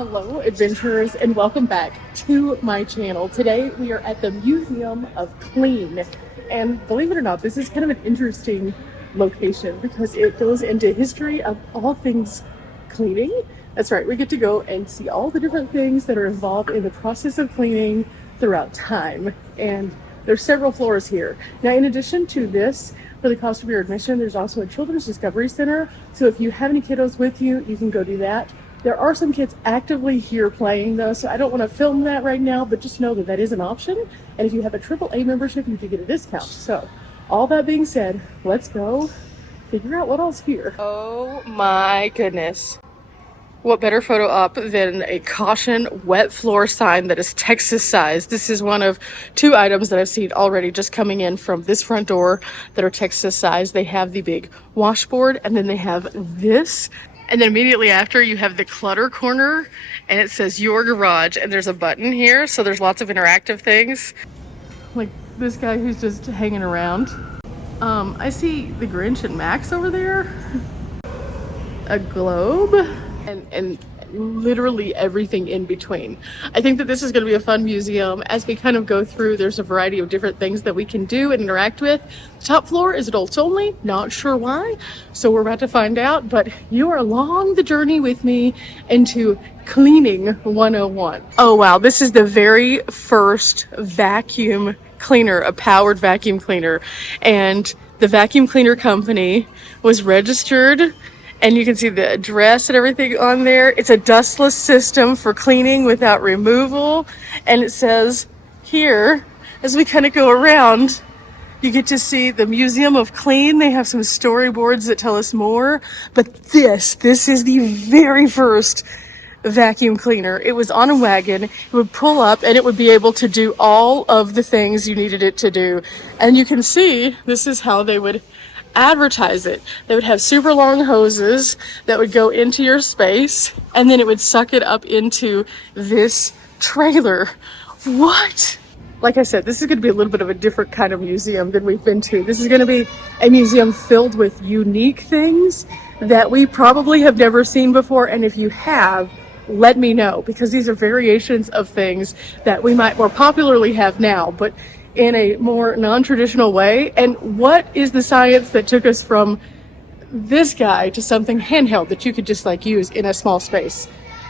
Hello adventurers and welcome back to my channel. Today we are at the Museum of Clean, and believe it or not, this is kind of an interesting location because it goes into history of all things cleaning. That's right, we get to go and see all the different things that are involved in the process of cleaning throughout time, and there's several floors here. Now, in addition to this, for the cost of your admission, there's also a Children's Discovery Center, so if you have any kiddos with you, you can go do that. There are some kids actively here playing though, so I don't want to film that right now, but just know that that is an option. And if you have a AAA membership, you can get a discount. So all that being said, let's go figure out what else here. Oh my goodness. What better photo op than a caution wet floor sign that is Texas size. This is one of two items that I've seen already just coming in from this front door that are Texas size. They have the big washboard and then they have this. And then immediately after you have the clutter corner and it says your garage and there's a button here. So there's lots of interactive things. Like this guy who's just hanging around. I see the Grinch and Max over there. A globe and literally everything in between. I think that this is going to be a fun museum. As we kind of go through, there's a variety of different things that we can do and interact with. The top floor is adults only, not sure why, so we're about to find out, but you are along the journey with me into Cleaning 101. Oh wow, this is the very first vacuum cleaner, a powered vacuum cleaner, and the vacuum cleaner company was registered. And you can see the address and everything on there. It's a dustless system for cleaning without removal. And it says here, as we kind of go around, you get to see the Museum of Clean. They have some storyboards that tell us more. But this is the very first vacuum cleaner. It was on a wagon. It would pull up and it would be able to do all of the things you needed it to do. And you can see, this is how they would advertise it. They would have super long hoses that would go into your space and then it would suck it up into this trailer. What? Like I said, this is going to be a little bit of a different kind of museum than we've been to. This is going to be a museum filled with unique things that we probably have never seen before, and if you have, let me know, because these are variations of things that we might more popularly have now, but in a more non-traditional way. And what is the science that took us from this guy to something handheld that you could just like use in a small space?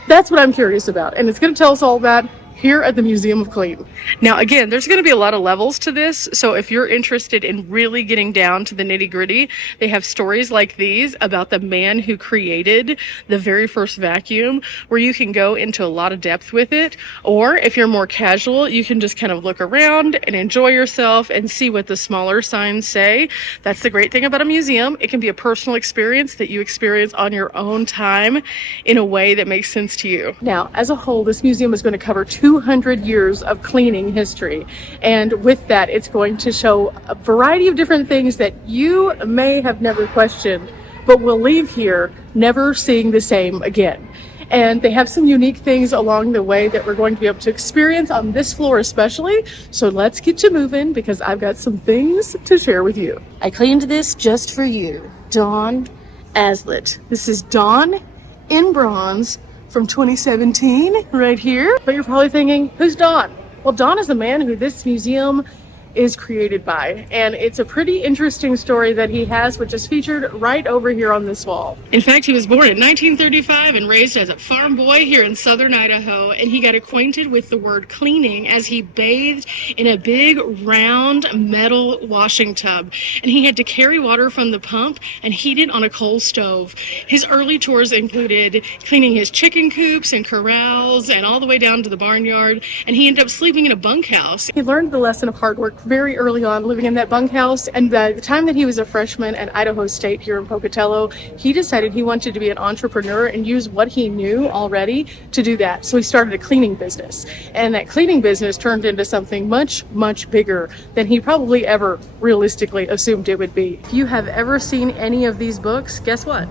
That's what I'm curious about, and it's going to tell us all that here at the Museum of Clean. Now again, there's going to be a lot of levels to this, so if you're interested in really getting down to the nitty-gritty, they have stories like these about the man who created the very first vacuum, where you can go into a lot of depth with it. Or if you're more casual, you can just kind of look around and enjoy yourself and see what the smaller signs say. That's the great thing about a museum. It can be a personal experience that you experience on your own time in a way that makes sense to you. Now, as a whole, this museum is going to cover 200 years of cleaning history, and with that it's going to show a variety of different things that you may have never questioned, but will leave here never seeing the same again. And they have some unique things along the way that we're going to be able to experience on this floor especially. So let's get you moving, because I've got some things to share with you. I cleaned this just for you, Dawn Aslett. This is Dawn in bronze from 2017 right here. But you're probably thinking, who's Don? Well, Don is the man who this museum is created by, and it's a pretty interesting story that he has, which is featured right over here on this wall. In fact, he was born in 1935 and raised as a farm boy here in southern Idaho, and he got acquainted with the word cleaning as he bathed in a big round metal washing tub, and he had to carry water from the pump and heat it on a coal stove. His early chores included cleaning his chicken coops and corrals and all the way down to the barnyard, and he ended up sleeping in a bunkhouse. He learned the lesson of hard work very early on, living in that bunkhouse, and by the time that he was a freshman at Idaho State here in Pocatello, he decided he wanted to be an entrepreneur and use what he knew already to do that. So he started a cleaning business, and that cleaning business turned into something much, much bigger than he probably ever realistically assumed it would be. If you have ever seen any of these books, guess what?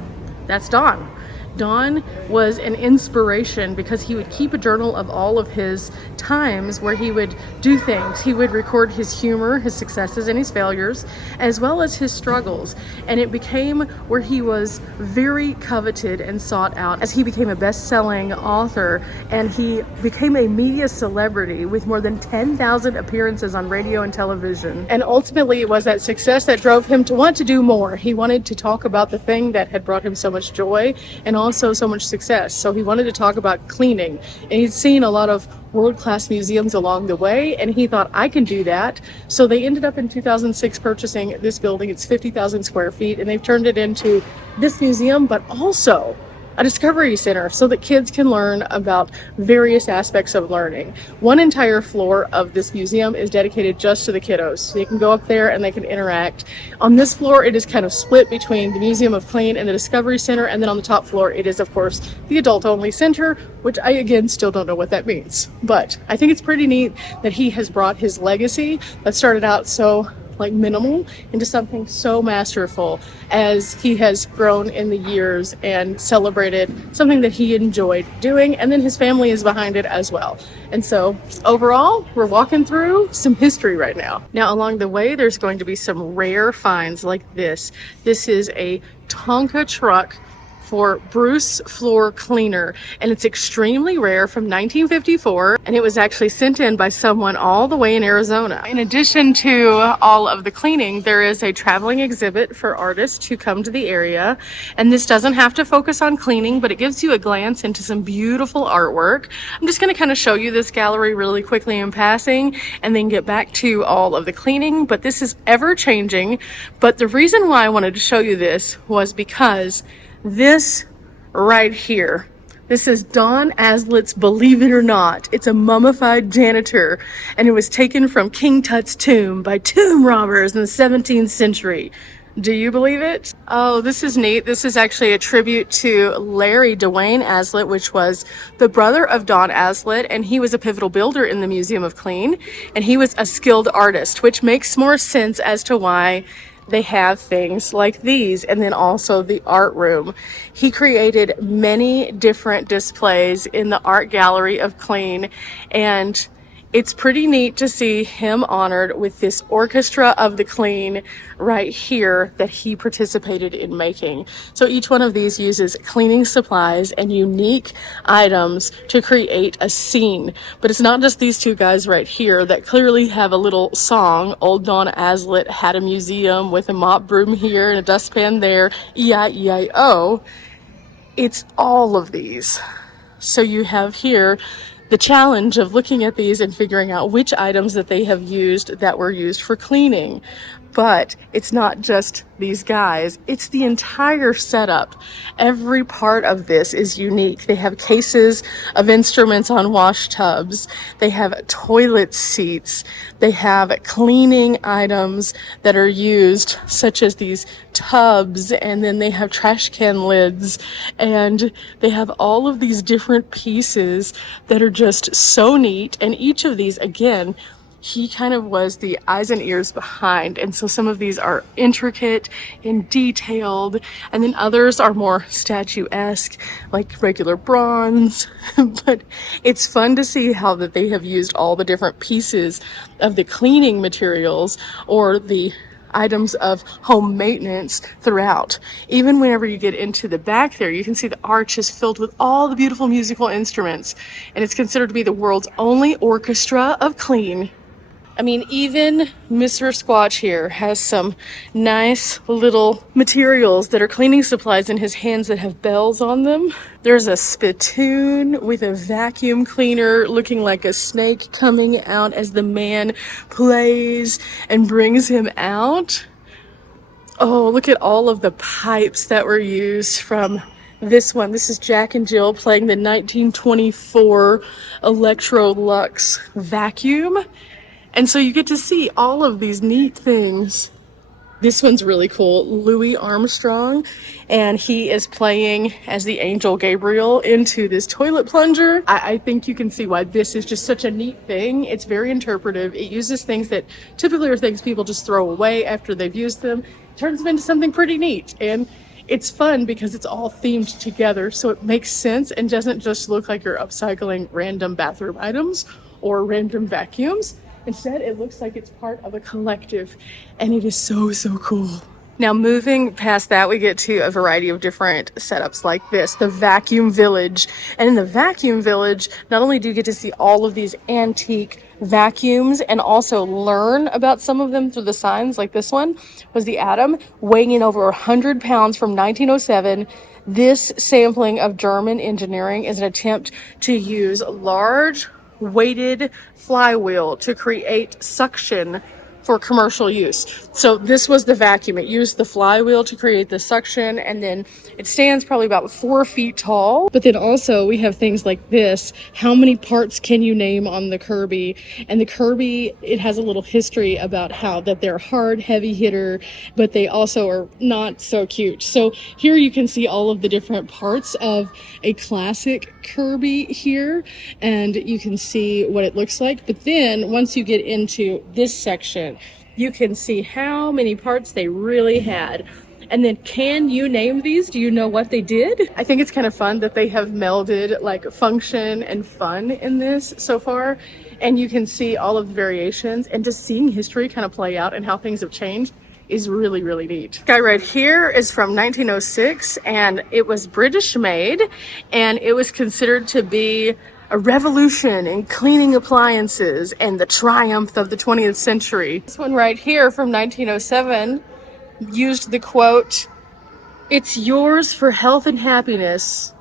That's Don. Don was an inspiration because he would keep a journal of all of his times where he would do things. He would record his humor, his successes, and his failures, as well as his struggles. And it became where he was very coveted and sought out as he became a best-selling author, and he became a media celebrity with more than 10,000 appearances on radio and television. And ultimately, it was that success that drove him to want to do more. He wanted to talk about the thing that had brought him so much joy and also so much success. So he wanted to talk about cleaning. And he'd seen a lot of world-class museums along the way, and he thought, I can do that. So they ended up in 2006 purchasing this building. It's 50,000 square feet, and they've turned it into this museum, but also a discovery center so that kids can learn about various aspects of learning. One entire floor of this museum is dedicated just to the kiddos. They can go up there and they can interact. On this floor, it is kind of split between the Museum of Clean and the Discovery Center, and then on the top floor, it is, of course, the adult-only center, which I, again, still don't know what that means. But I think it's pretty neat that he has brought his legacy that started out so minimal into something so masterful as he has grown in the years and celebrated something that he enjoyed doing, and then his family is behind it as well. And so overall, we're walking through some history right now. Now along the way, there's going to be some rare finds like this. This is a Tonka truck for Bruce Floor Cleaner, and it's extremely rare, from 1954, and it was actually sent in by someone all the way in Arizona. In addition to all of the cleaning, there is a traveling exhibit for artists who come to the area, and this doesn't have to focus on cleaning, but it gives you a glance into some beautiful artwork. I'm just going to kind of show you this gallery really quickly in passing and then get back to all of the cleaning, but this is ever changing. But the reason why I wanted to show you this was because this right here, this is Don Aslett's Believe It or Not. It's a mummified janitor, and it was taken from King Tut's tomb by tomb robbers in the 17th century. Do you believe it? Oh, this is neat. This is actually a tribute to Larry Dwayne Aslett, which was the brother of Don Aslett, and he was a pivotal builder in the Museum of Clean, and he was a skilled artist, which makes more sense as to why they have things like these. And then also the art room. He created many different displays in the art gallery of Clean, and it's pretty neat to see him honored with this orchestra of the Clean right here that he participated in making. So each one of these uses cleaning supplies and unique items to create a scene. But it's not just these two guys right here that clearly have a little song. Old Don Aslett had a museum with a mop broom here and a dustpan there, E-I-E-I-O. It's all of these. So you have here the challenge of looking at these and figuring out which items that they have used that were used for cleaning. But it's not just these guys, it's the entire setup. Every part of this is unique. They have cases of instruments on wash tubs. They have toilet seats. They have cleaning items that are used, such as these tubs, and then they have trash can lids, and they have all of these different pieces that are just so neat. And each of these, again, he kind of was the eyes and ears behind, and so some of these are intricate and detailed, and then others are more statuesque, like regular bronze. But it's fun to see how that they have used all the different pieces of the cleaning materials or the items of home maintenance throughout. Even whenever you get into the back there, you can see the arch is filled with all the beautiful musical instruments, and it's considered to be the world's only orchestra of Clean. I mean, even Mr. Squatch here has some nice little materials that are cleaning supplies in his hands that have bells on them. There's a spittoon with a vacuum cleaner looking like a snake coming out as the man plays and brings him out. Oh, look at all of the pipes that were used from this one. This is Jack and Jill playing the 1924 Electrolux vacuum. And so you get to see all of these neat things. This one's really cool. Louis Armstrong, and he is playing as the angel Gabriel into this toilet plunger. I think you can see why this is just such a neat thing. It's very interpretive. It uses things that typically are things people just throw away after they've used them, turns them into something pretty neat. And it's fun because it's all themed together, so it makes sense and doesn't just look like you're upcycling random bathroom items or random vacuums. Instead, it looks like it's part of a collective, and it is so, so cool. Now, moving past that, we get to a variety of different setups like this, the Vacuum Village. And in the Vacuum Village, not only do you get to see all of these antique vacuums and also learn about some of them through the signs, like this one was the Atom, weighing in over 100 pounds from 1907. This sampling of German engineering is an attempt to use large weighted flywheel to create suction for commercial use. So this was the vacuum. It used the flywheel to create the suction, and then it stands probably about 4 feet tall. But then also we have things like this. How many parts can you name on the Kirby? And the Kirby, it has a little history about how that they're hard, heavy hitter, but they also are not so cute. So here you can see all of the different parts of a classic Kirby here, and you can see what it looks like. But then once you get into this section, you can see how many parts they really had. And then, can you name these? Do you know what they did? I think it's kind of fun that they have melded like function and fun in this so far. And you can see all of the variations, and just seeing history kind of play out and how things have changed is really, really neat. This guy right here is from 1906, and it was British made, and it was considered to be a revolution in cleaning appliances and the triumph of the 20th century. This one right here from 1907 used the quote, "It's yours for health and happiness."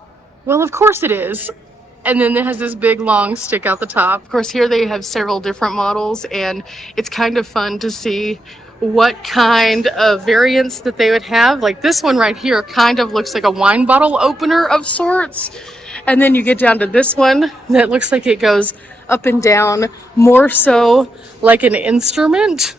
Well, of course it is. And then it has this big long stick out the top. Of course, here they have several different models, and it's kind of fun to see what kind of variants that they would have. Like this one right here kind of looks like a wine bottle opener of sorts. And then you get down to this one that looks like it goes up and down, more so like an instrument.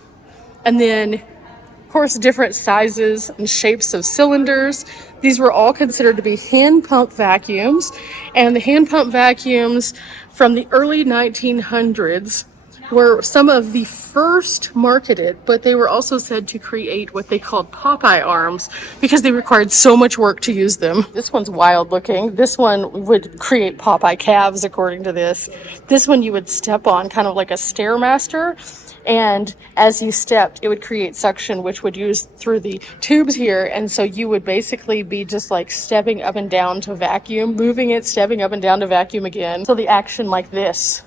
And then, of course, different sizes and shapes of cylinders. These were all considered to be hand pump vacuums. And the hand pump vacuums from the early 1900s were some of the first marketed, but they were also said to create what they called Popeye arms because they required so much work to use them. This one's wild looking. This one would create Popeye calves, according to this. This one you would step on, kind of like a Stairmaster, and as you stepped, it would create suction, which would use through the tubes here, and so you would basically be just like stepping up and down to vacuum, moving it, stepping up and down to vacuum again. So the action like this.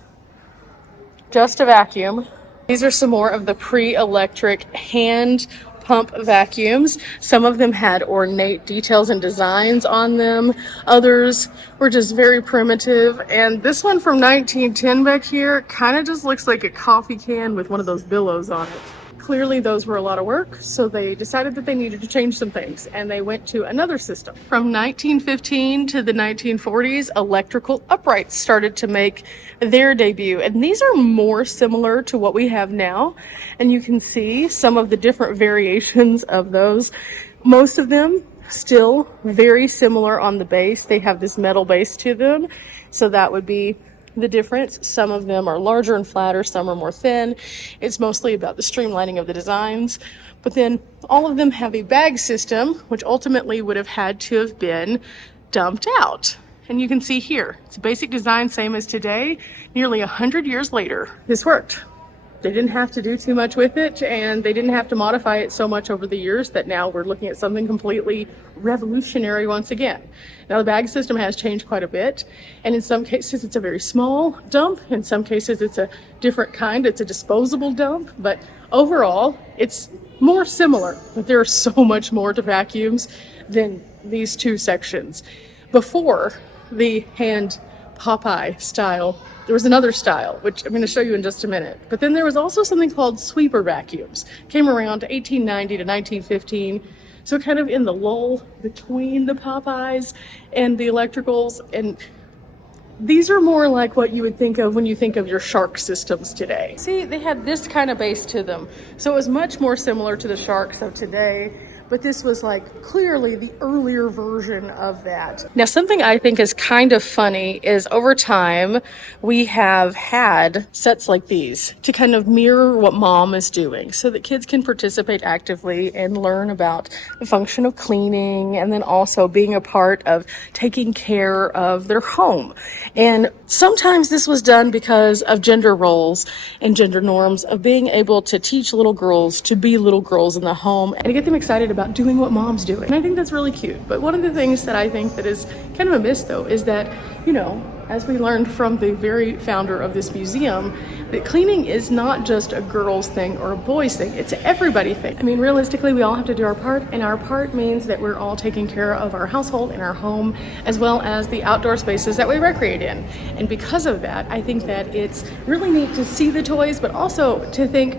Just a vacuum. These are some more of the pre-electric hand pump vacuums. Some of them had ornate details and designs on them. Others were just very primitive. And this one from 1910 back here kind of just looks like a coffee can with one of those billows on it. Clearly those were a lot of work, so they decided that they needed to change some things, and they went to another system. From 1915 to the 1940s, electrical uprights started to make their debut, and these are more similar to what we have now, and you can see some of the different variations of those. Most of them still very similar on the base. They have this metal base to them, so that would be the difference. Some of them are larger and flatter, some are more thin. It's mostly about the streamlining of the designs. But then all of them have a bag system, which ultimately would have had to have been dumped out. And you can see here, it's a basic design, same as today, nearly 100 years later. This worked. They didn't have to do too much with it, and they didn't have to modify it so much over the years that now we're looking at something completely revolutionary once again. Now the bag system has changed quite a bit, and in some cases it's a very small dump. In some cases it's a different kind. It's a disposable dump, but overall it's more similar. But there are so much more to vacuums than these two sections. Before the hand Popeye style, there was another style, which I'm going to show you in just a minute. But then there was also something called sweeper vacuums. Came around 1890 to 1915. So kind of in the lull between the Popeyes and the electricals. And these are more like what you would think of when you think of your Shark systems today. See, they had this kind of base to them. So it was much more similar to the Sharks of today. but this was like clearly the earlier version of that. Now, something I think is kind of funny is over time, we have had sets like these to kind of mirror what mom is doing so that kids can participate actively and learn about the function of cleaning and then also being a part of taking care of their home. And sometimes this was done because of gender roles and gender norms of being able to teach little girls to be little girls in the home and to get them excited about doing what mom's doing. And I think that's really cute. But one of the things that I think that is kind of a miss though is that, you know, as we learned from the very founder of this museum, that cleaning is not just a girl's thing or a boy's thing, it's an everybody thing. I mean, realistically, we all have to do our part, and our part means that we're all taking care of our household and our home, as well as the outdoor spaces that we recreate in. And because of that, I think that it's really neat to see the toys, but also to think,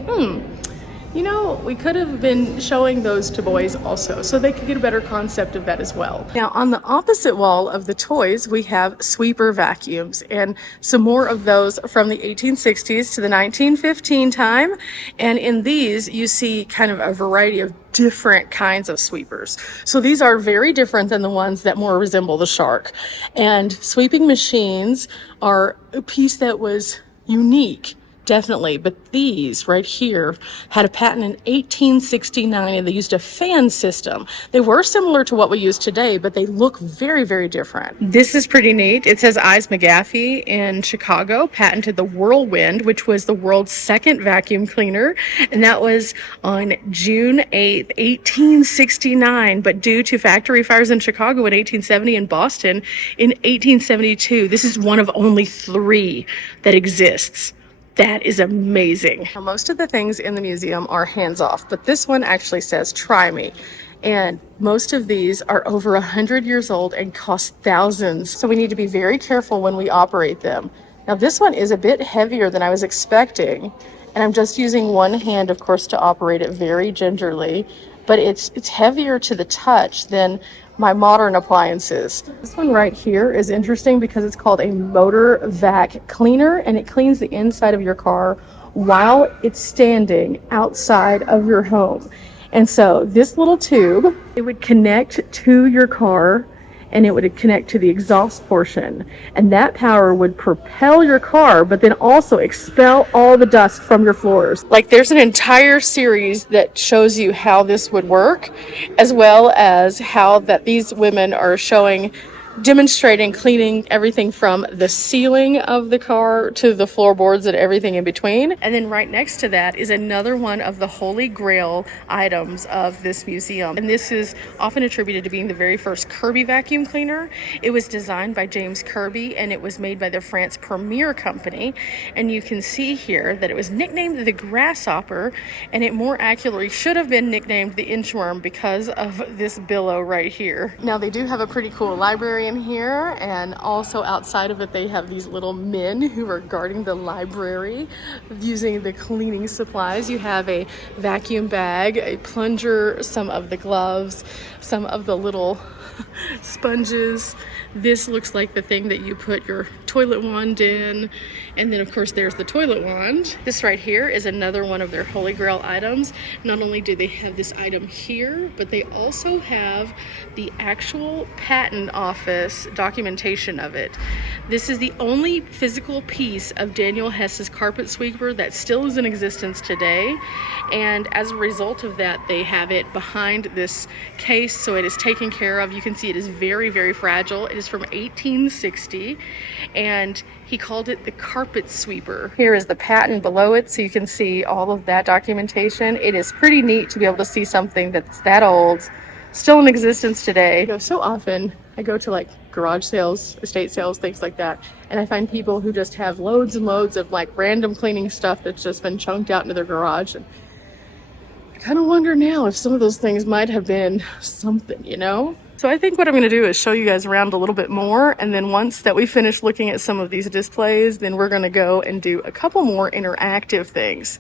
you know, we could have been showing those to boys also, so they could get a better concept of that as well. Now, on the opposite wall of the toys, we have sweeper vacuums and some more of those from the 1860s to the 1915 time. And in these, you see kind of a variety of different kinds of sweepers. So these are very different than the ones that more resemble the Shark. And sweeping machines are a piece that was unique. Definitely, but these right here had a patent in 1869 and they used a fan system. They were similar to what we use today, but they look very, very different. This is pretty neat. It says Eyes McGaffey in Chicago patented the Whirlwind, which was the world's second vacuum cleaner, and that was on June 8th, 1869. But due to factory fires in Chicago in 1870 and Boston in 1872, this is one of only 3 that exists. That is amazing. Now, most of the things in the museum are hands-off, but this one actually says, "Try me." And most of these are over 100 years old and cost thousands. So we need to be very careful when we operate them. Now, this one is a bit heavier than I was expecting. And I'm just using one hand, of course, to operate it very gingerly. But it's heavier to the touch than my modern appliances. This one right here is interesting because it's called a motor vac cleaner, and it cleans the inside of your car while it's standing outside of your home. And so this little tube, it would connect to your car and it would connect to the exhaust portion, and that power would propel your car but then also expel all the dust from your floors. Like, there's an entire series that shows you how this would work, as well as how that these women are demonstrating cleaning everything from the ceiling of the car to the floorboards and everything in between. And then right next to that is another one of the holy grail items of this museum. And this is often attributed to being the very first Kirby vacuum cleaner. It was designed by James Kirby and it was made by the France Premier Company. And you can see here that it was nicknamed the Grasshopper, and it more accurately should have been nicknamed the Inchworm because of this billow right here. Now, they do have a pretty cool library in here, and also outside of it they have these little men who are guarding the library using the cleaning supplies. You have a vacuum bag, a plunger, some of the gloves, some of the little sponges. This looks like the thing that you put your toilet wand in, and then of course there's the toilet wand. This right here is another one of their holy grail items. Not only do they have this item here, but they also have the actual patent office documentation of it. This is the only physical piece of Daniel Hess's carpet sweeper that still is in existence today, and as a result of that they have it behind this case, so it is taken care of. You can see it is very, very fragile. It is from 1860, and he called it the carpet sweeper. Here is the patent below it, so you can see all of that documentation. It is pretty neat to be able to see something that's that old still in existence today. You know, so often I go to like garage sales, estate sales, things like that, and I find people who just have loads and loads of like random cleaning stuff that's just been chunked out into their garage. And I kind of wonder now if some of those things might have been something, you know? So I think what I'm going to do is show you guys around a little bit more, and then once that we finish looking at some of these displays, then we're going to go and do a couple more interactive things.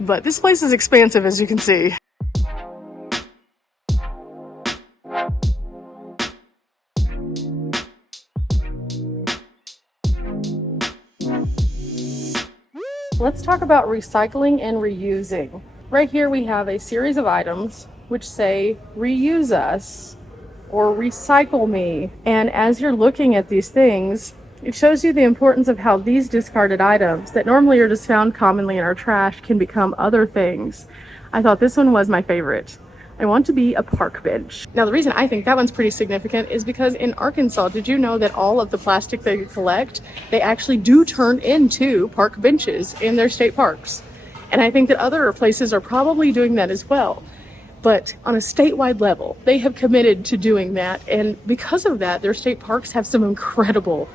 But this place is expansive, as you can see. Let's talk about recycling and reusing. Right here we have a series of items which say reuse us or recycle me. And as you're looking at these things, it shows you the importance of how these discarded items that normally are just found commonly in our trash can become other things. I thought this one was my favorite. I want to be a park bench. Now, the reason I think that one's pretty significant is because in Arkansas, did you know that all of the plastic they collect, they actually do turn into park benches in their state parks? And I think that other places are probably doing that as well. But on a statewide level, they have committed to doing that. And because of that, their state parks have some incredible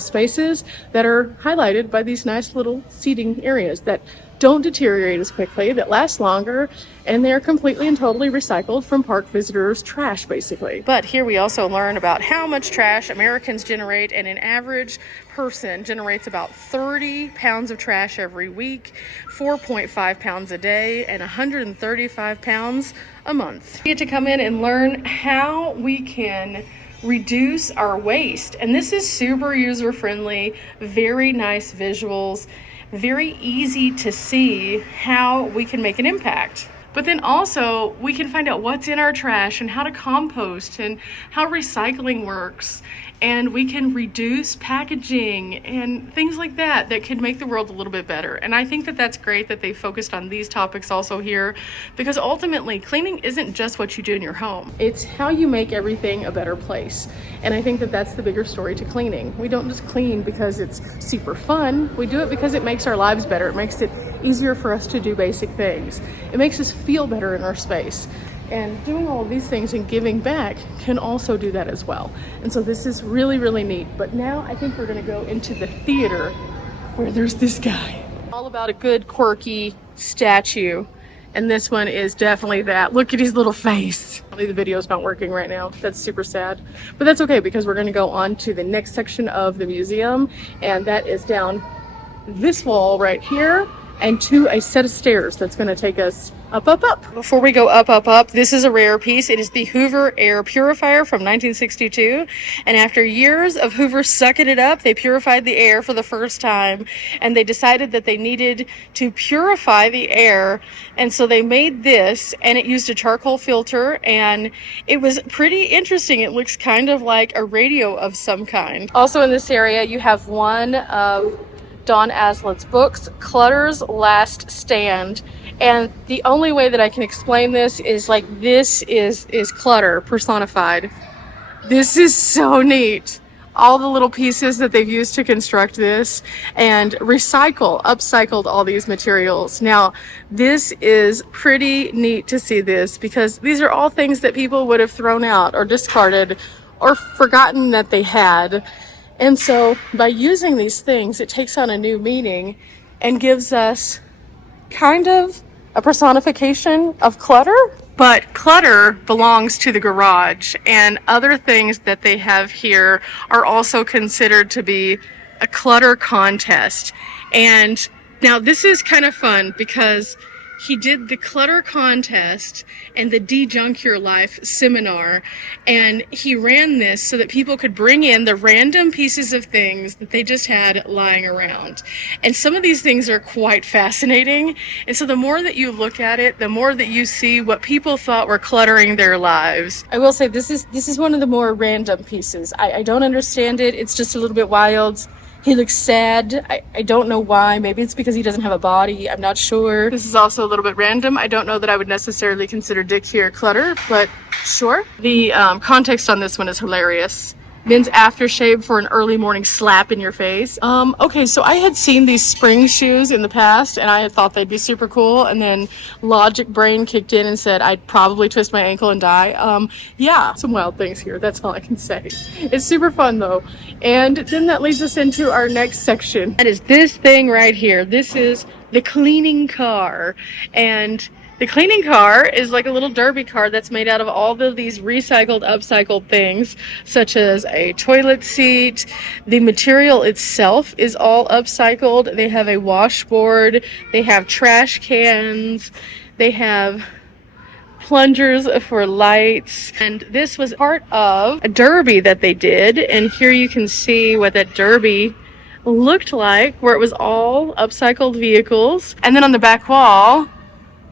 spaces that are highlighted by these nice little seating areas that don't deteriorate as quickly, that last longer, and they're completely and totally recycled from park visitors' trash, basically. But here we also learn about how much trash Americans generate, and an average person generates about 30 pounds of trash every week, 4.5 pounds a day, and 135 pounds a month. We get to come in and learn how we can reduce our waste. And this is super user-friendly, very nice visuals, very easy to see how we can make an impact. But then also we can find out what's in our trash and how to compost and how recycling works. And we can reduce packaging and things like that that can make the world a little bit better. And I think that that's great that they focused on these topics also here, because ultimately cleaning isn't just what you do in your home. It's how you make everything a better place. And I think that that's the bigger story to cleaning. We don't just clean because it's super fun. We do it because it makes our lives better. It makes it easier for us to do basic things. It makes us feel better in our space. And doing all of these things and giving back can also do that as well. And so this is really, really neat. But now I think we're gonna go into the theater where there's this guy. All about a good, quirky statue. And this one is definitely that. Look at his little face. The video's not working right now. That's super sad. But that's okay, because we're gonna go on to the next section of the museum. And that is down this wall right here, and to a set of stairs that's going to take us up, up, up. Before we go up, up, up, this is a rare piece. It is the Hoover Air Purifier from 1962. And after years of Hoover sucking it up, they purified the air for the first time. And they decided that they needed to purify the air. And so they made this, and it used a charcoal filter. And it was pretty interesting. It looks kind of like a radio of some kind. Also in this area, you have one of Don Aslett's books, Clutter's Last Stand. And the only way that I can explain this is like, this is Clutter personified. This is so neat. All the little pieces that they've used to construct this, and upcycled all these materials. Now, this is pretty neat to see this, because these are all things that people would have thrown out or discarded or forgotten that they had. And so by using these things, it takes on a new meaning and gives us kind of a personification of clutter. But clutter belongs to the garage, and other things that they have here are also considered to be a clutter contest. And now this is kind of fun, because he did the clutter contest and the De-Junk Your Life seminar, and he ran this so that people could bring in the random pieces of things that they just had lying around. And some of these things are quite fascinating, and so the more that you look at it, the more that you see what people thought were cluttering their lives. I will say this is one of the more random pieces. I don't understand it. It's just a little bit wild. He looks sad. I don't know why. Maybe it's because he doesn't have a body. I'm not sure. This is also a little bit random. I don't know that I would necessarily consider Dick here clutter, but sure. The context on this one is hilarious. Men's aftershave for an early morning slap in your face. Okay, so I had seen these spring shoes in the past, and I had thought they'd be super cool, and then logic brain kicked in and said I'd probably twist my ankle and die. Yeah, some wild things here, that's all I can say. It's super fun though. And then that leads us into our next section. That is this thing right here. This is the cleaning car. And the cleaning car is like a little derby car that's made out of all of these recycled, upcycled things, such as a toilet seat. The material itself is all upcycled. They have a washboard. They have trash cans. They have plungers for lights. And this was part of a derby that they did. And here you can see what that derby looked like, where it was all upcycled vehicles. And then on the back wall,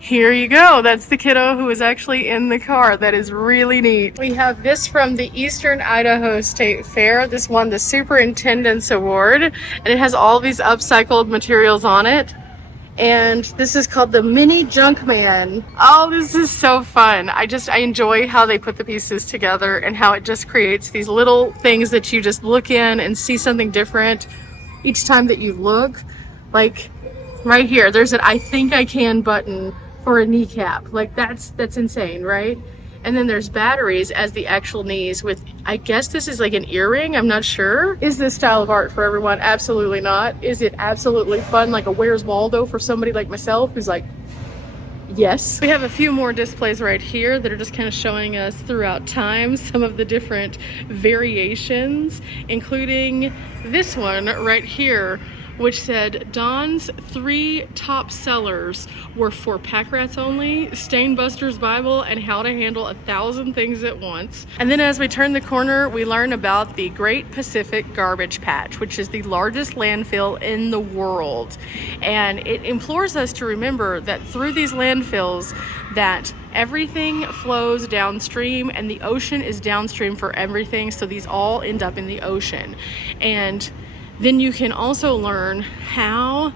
Here you go. That's the kiddo who is actually in the car. That is really neat. We have this from the Eastern Idaho State Fair. This won the Superintendent's Award, and it has all these upcycled materials on it. And this is called the Mini Junkman. Oh, this is so fun. I enjoy how they put the pieces together and how it just creates these little things that you just look in and see something different each time that you look. Like right here, there's an I think I can button for a kneecap. Like that's insane, right? And then there's batteries as the actual knees with, I guess this is like an earring, I'm not sure. Is this style of art for everyone? Absolutely not. Is it absolutely fun like a Where's Waldo for somebody like myself who's like, yes. We have a few more displays right here that are just kind of showing us throughout time some of the different variations, including this one right here, which said Don's 3 top sellers were for pack rats only, Stain Buster's Bible, and how to handle 1,000 things at once. And then as we turn the corner, we learn about the Great Pacific Garbage Patch, which is the largest landfill in the world. And it implores us to remember that through these landfills, that everything flows downstream and the ocean is downstream for everything. So these all end up in the ocean. And then you can also learn how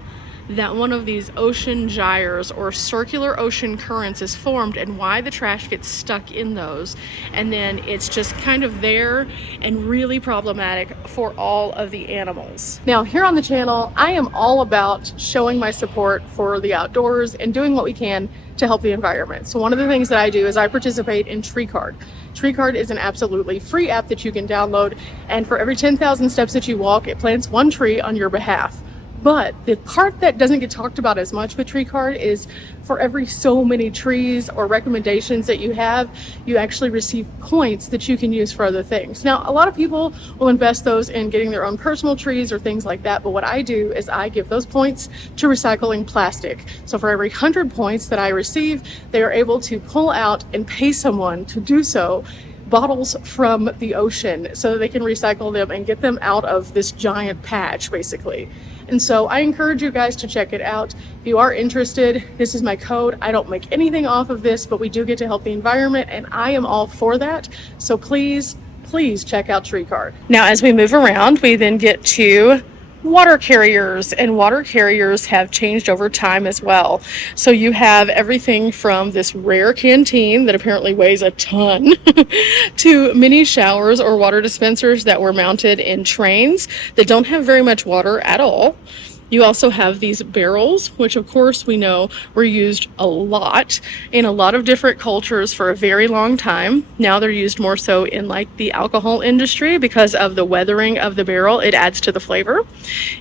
that one of these ocean gyres or circular ocean currents is formed and why the trash gets stuck in those. And then it's just kind of there and really problematic for all of the animals. Now here on the channel, I am all about showing my support for the outdoors and doing what we can to help the environment. So one of the things that I do is I participate in TreeCard. TreeCard is an absolutely free app that you can download, and for every 10,000 steps that you walk, it plants 1 tree on your behalf. But the part that doesn't get talked about as much with TreeCard is for every so many trees or recommendations that you have, you actually receive points that you can use for other things. Now, a lot of people will invest those in getting their own personal trees or things like that, but what I do is I give those points to recycling plastic. So for every 100 points that I receive, they are able to pull out and pay someone to do so bottles from the ocean so that they can recycle them and get them out of this giant patch, basically. And so I encourage you guys to check it out. If you are interested, this is my code. I don't make anything off of this, but we do get to help the environment, and I am all for that. So please check out TreeCard. Now, as we move around, we then get to water carriers, and water carriers have changed over time as well. So you have everything from this rare canteen that apparently weighs a ton to mini showers or water dispensers that were mounted in trains that don't have very much water at all. You also have these barrels, which of course we know were used a lot in a lot of different cultures for a very long time. Now they're used more so in like the alcohol industry because of the weathering of the barrel. It adds to the flavor.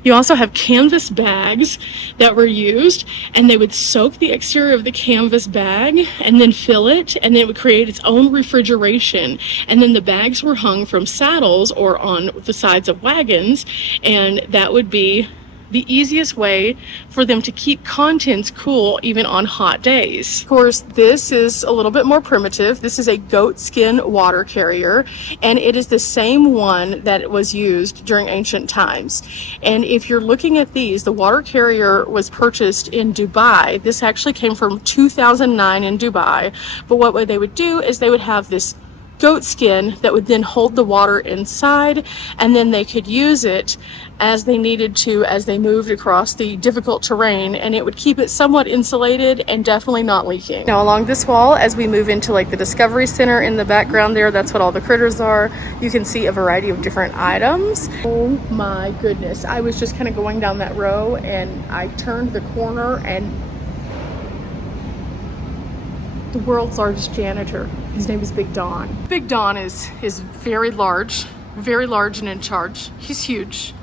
You also have canvas bags that were used, and they would soak the exterior of the canvas bag and then fill it, and it would create its own refrigeration. And then the bags were hung from saddles or on the sides of wagons, and that would be the easiest way for them to keep contents cool even on hot days. Of course, this is a little bit more primitive. This is a goat skin water carrier, and it is the same one that was used during ancient times. And if you're looking at these, the water carrier was purchased in Dubai. This actually came from 2009 in Dubai. But what they would do is they would have this goat skin that would then hold the water inside, and then they could use it as they needed to as they moved across the difficult terrain, and it would keep it somewhat insulated and definitely not leaking. Now along this wall, as we move into like the Discovery Center in the background there, that's what all the critters are, you can see a variety of different items. Oh my goodness, I was just kind of going down that row and I turned the corner, and the world's largest janitor, his name is Big Don. Big Don is very large and in charge. He's huge.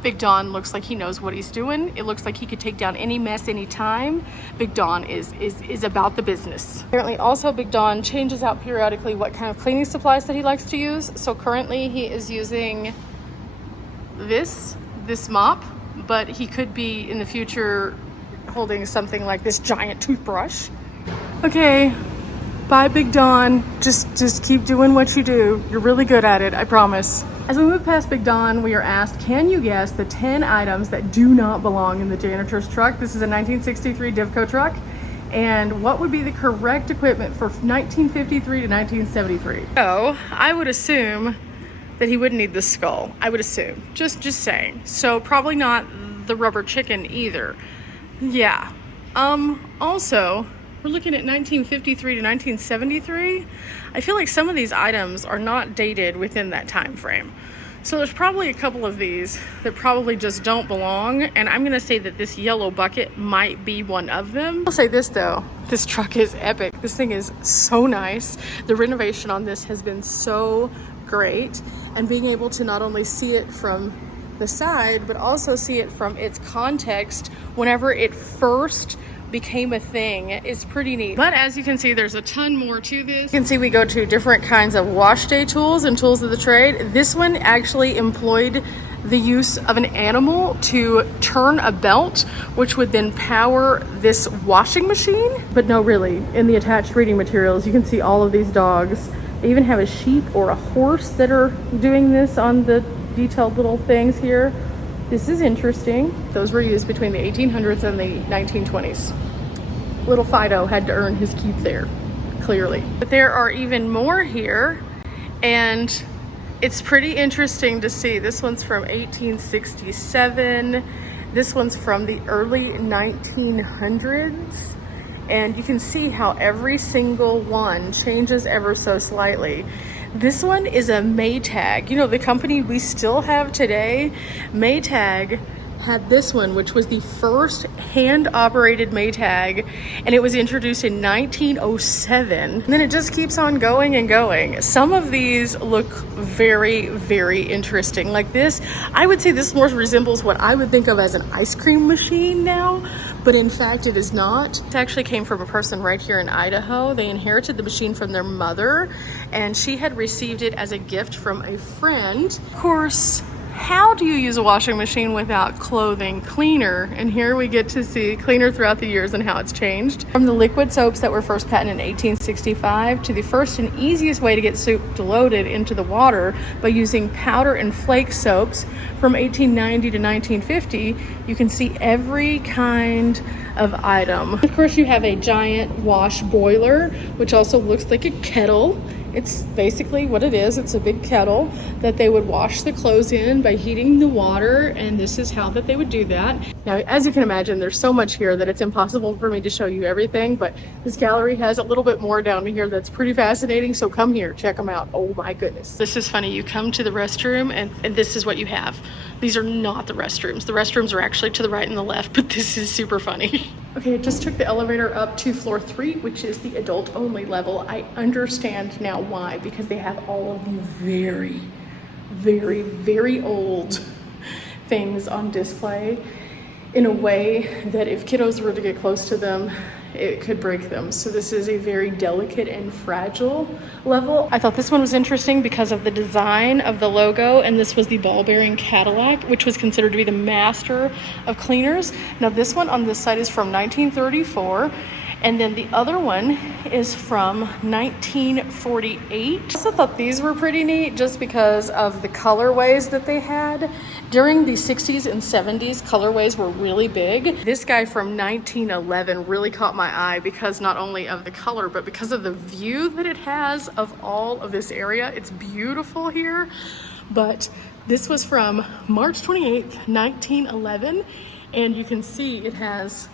Big Don looks like he knows what he's doing. It looks like he could take down any mess anytime. Big Don is about the business. Apparently also Big Don changes out periodically what kind of cleaning supplies that he likes to use. So currently he is using this mop, but he could be in the future holding something like this giant toothbrush. Okay, bye Big Don. Just keep doing what you do. You're really good at it, I promise. As we move past Big Don, we are asked, can you guess the 10 items that do not belong in the janitor's truck? This is a 1963 Divco truck, and what would be the correct equipment for 1953 to 1973. So I would assume that he wouldn't need the skull. I would assume, just saying. So probably not the rubber chicken either. Yeah. Also, we're looking at 1953 to 1973. I feel like some of these items are not dated within that time frame. So there's probably a couple of these that probably just don't belong, and I'm gonna say that this yellow bucket might be one of them. I'll say this though, this truck is epic. This thing is so nice. The renovation on this has been so great, and being able to not only see it from the side, but also see it from its context whenever it first became a thing is pretty neat. But as you can see, there's a ton more to this. You can see we go to different kinds of wash day tools and tools of the trade. This one actually employed the use of an animal to turn a belt, which would then power this washing machine. But no, really, in the attached reading materials, you can see all of these dogs. They even have a sheep or a horse that are doing this on the detailed little things here. This is interesting. Those were used between the 1800s and the 1920s. Little Fido had to earn his keep there, clearly. But there are even more here, and it's pretty interesting to see. This one's from 1867. This one's from the early 1900s. And you can see how every single one changes ever so slightly. This one is a Maytag. You know, the company we still have today, Maytag, had this one, which was the first hand-operated Maytag, and it was introduced in 1907. And then it just keeps on going and going. Some of these look very, very interesting. Like this, I would say this more resembles what I would think of as an ice cream machine now, but in fact it is not. It actually came from a person right here in Idaho. They inherited the machine from their mother, and she had received it as a gift from a friend. Of course, how do you use a washing machine without clothing cleaner? And here we get to see cleaner throughout the years and how it's changed. From the liquid soaps that were first patented in 1865 to the first and easiest way to get soup diluted into the water by using powder and flake soaps from 1890 to 1950, you can see every kind of item. Of course, you have a giant wash boiler, which also looks like a kettle. It's basically what it is. It's a big kettle that they would wash the clothes in by heating the water, and this is how that they would do that. Now, as you can imagine, there's so much here that it's impossible for me to show you everything, but this gallery has a little bit more down here that's pretty fascinating, so come here, check them out. Oh my goodness. This is funny. You come to the restroom, and this is what you have. These are not the restrooms. The restrooms are actually to the right and the left, but this is super funny. Okay, I just took the elevator up to floor 3, which is the adult only level. I understand now why, because they have all of the very, very, very old things on display in a way that if kiddos were to get close to them, it could break them. So this is a very delicate and fragile level. I thought this one was interesting because of the design of the logo, and this was the ball bearing Cadillac, which was considered to be the master of cleaners. Now this one on this side is from 1934, and then the other one is from 1948. I also thought these were pretty neat just because of the colorways that they had. During the 60s and 70s, colorways were really big. This guy from 1911 really caught my eye because not only of the color, but because of the view that it has of all of this area. It's beautiful here, but this was from March 28th, 1911, and you can see it has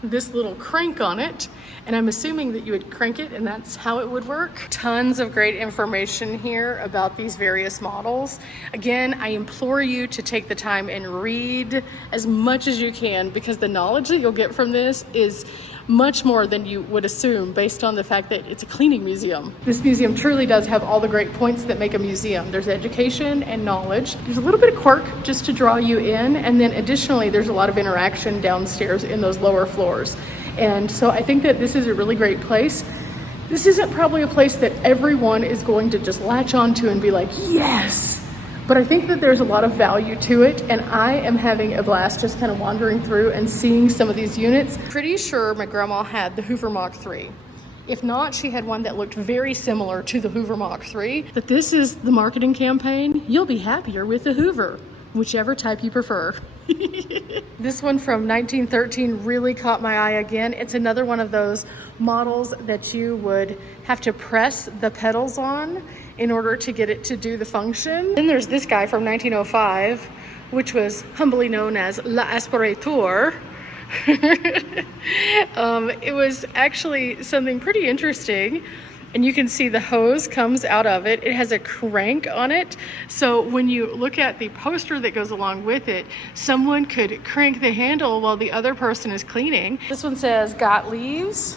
this little crank on it, and I'm assuming that you would crank it and that's how it would work. Tons of great information here about these various models. Again, I implore you to take the time and read as much as you can, because the knowledge that you'll get from this is much more than you would assume based on the fact that it's a cleaning museum. This museum truly does have all the great points that make a museum. There's education and knowledge. There's a little bit of quirk just to draw you in, and then additionally there's a lot of interaction downstairs in those lower floors. And so I think that this is a really great place. This isn't probably a place that everyone is going to just latch onto and be like, yes! But I think that there's a lot of value to it, and I am having a blast just kind of wandering through and seeing some of these units. Pretty sure my grandma had the Hoover Mach 3. If not, she had one that looked very similar to the Hoover Mach 3. But this is the marketing campaign. You'll be happier with the Hoover. whichever type you prefer. This one from 1913 really caught my eye again. It's another one of those models that you would have to press the pedals on in order to get it to do the function. Then there's this guy from 1905, which was humbly known as L'Aspirateur. It was actually something pretty interesting. And you can see the hose comes out of it. It has a crank on it. So when you look at the poster that goes along with it, someone could crank the handle while the other person is cleaning. This one says, got leaves?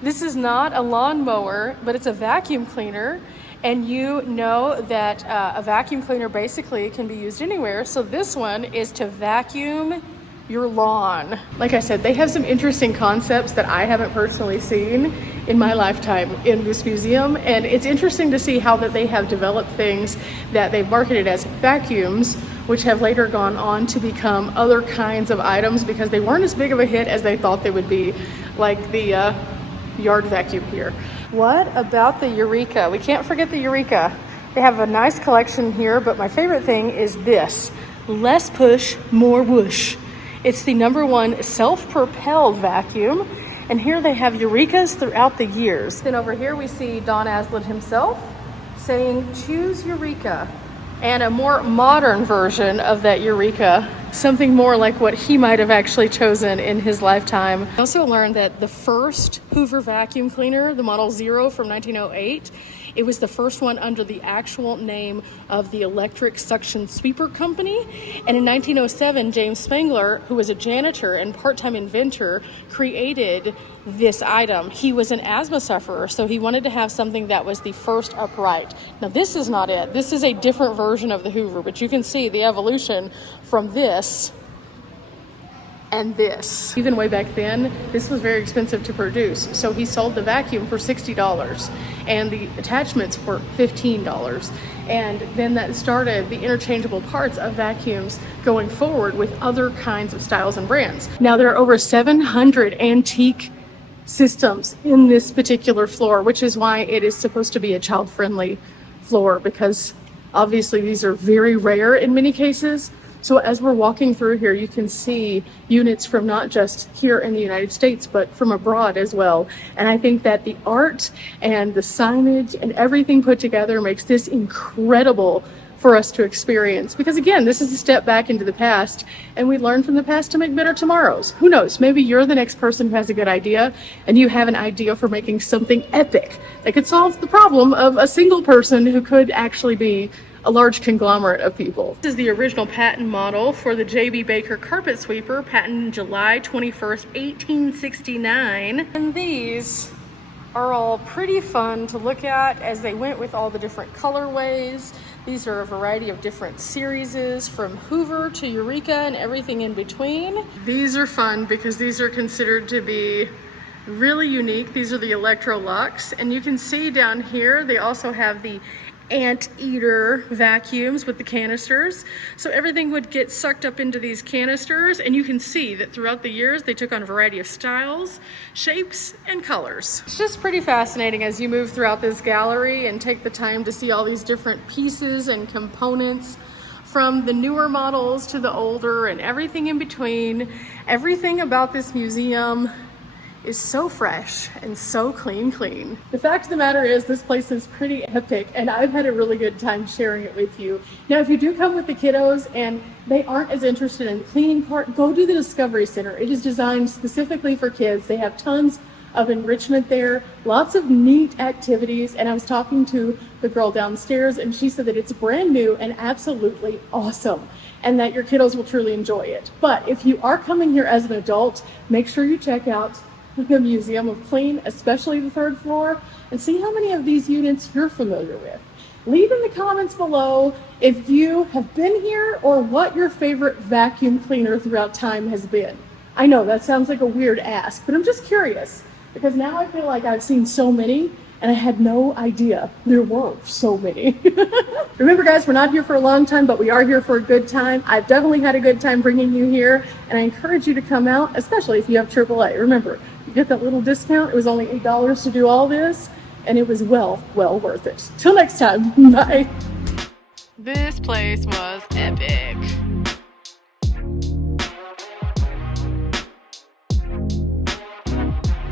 This is not a lawnmower, but it's a vacuum cleaner. And you know that a vacuum cleaner basically can be used anywhere. So this one is to vacuum your lawn. Like I said, they have some interesting concepts that I haven't personally seen in my lifetime in this museum, and it's interesting to see how that they have developed things that they've marketed as vacuums, which have later gone on to become other kinds of items because they weren't as big of a hit as they thought they would be, like the yard vacuum here. What about the Eureka? We can't forget the Eureka. They have a nice collection here, but my favorite thing is this: less push, more whoosh. It's the #1 self-propelled vacuum, and here they have Eurekas throughout the years. Then over here we see Don Aslett himself saying, choose Eureka, and a more modern version of that Eureka, something more like what he might have actually chosen in his lifetime. I also learned that the first Hoover vacuum cleaner, the Model 0 from 1908, it was the first one under the actual name of the Electric Suction Sweeper Company. And in 1907, James Spangler, who was a janitor and part-time inventor, created this item. He was an asthma sufferer, so he wanted to have something that was the first upright. Now this is not it. This is a different version of the Hoover, but you can see the evolution from this and this. Even way back then, this was very expensive to produce. So he sold the vacuum for $60 and the attachments for $15. And then that started the interchangeable parts of vacuums going forward with other kinds of styles and brands. Now there are over 700 antique systems in this particular floor, which is why it is supposed to be a child-friendly floor, because obviously these are very rare in many cases. So as we're walking through here, you can see units from not just here in the United States, but from abroad as well. And I think that the art and the signage and everything put together makes this incredible for us to experience. Because again, this is a step back into the past, and we learn from the past to make better tomorrows. Who knows? Maybe you're the next person who has a good idea, and you have an idea for making something epic that could solve the problem of a single person who could actually be a large conglomerate of people. This is the original patent model for the J.B. Baker carpet sweeper, patented July 21st, 1869. And these are all pretty fun to look at as they went with all the different colorways. These are a variety of different series, from Hoover to Eureka and everything in between. These are fun because these are considered to be really unique. These are the Electrolux, and you can see down here they also have the anteater vacuums with the canisters. So everything would get sucked up into these canisters, and you can see that throughout the years they took on a variety of styles, shapes, and colors. It's just pretty fascinating as you move throughout this gallery and take the time to see all these different pieces and components, from the newer models to the older and everything in between. Everything about this museum is so fresh and so clean. The fact of the matter is, this place is pretty epic, and I've had a really good time sharing it with you. Now, if you do come with the kiddos and they aren't as interested in the cleaning part, go to the Discovery Center. It is designed specifically for kids. They have tons of enrichment there, lots of neat activities, and I was talking to the girl downstairs, and she said that it's brand new and absolutely awesome, and that your kiddos will truly enjoy it. But if you are coming here as an adult, make sure you check out the Museum of Clean, especially the 3rd floor, and see how many of these units you're familiar with. Leave in the comments below if you have been here or what your favorite vacuum cleaner throughout time has been. I know that sounds like a weird ask, but I'm just curious, because now I feel like I've seen so many and I had no idea there were so many. Remember guys, we're not here for a long time, but we are here for a good time. I've definitely had a good time bringing you here, and I encourage you to come out, especially if you have AAA. Remember, you get that little discount. It was only $8 to do all this, and it was well worth it. Till next time, bye. This place was epic.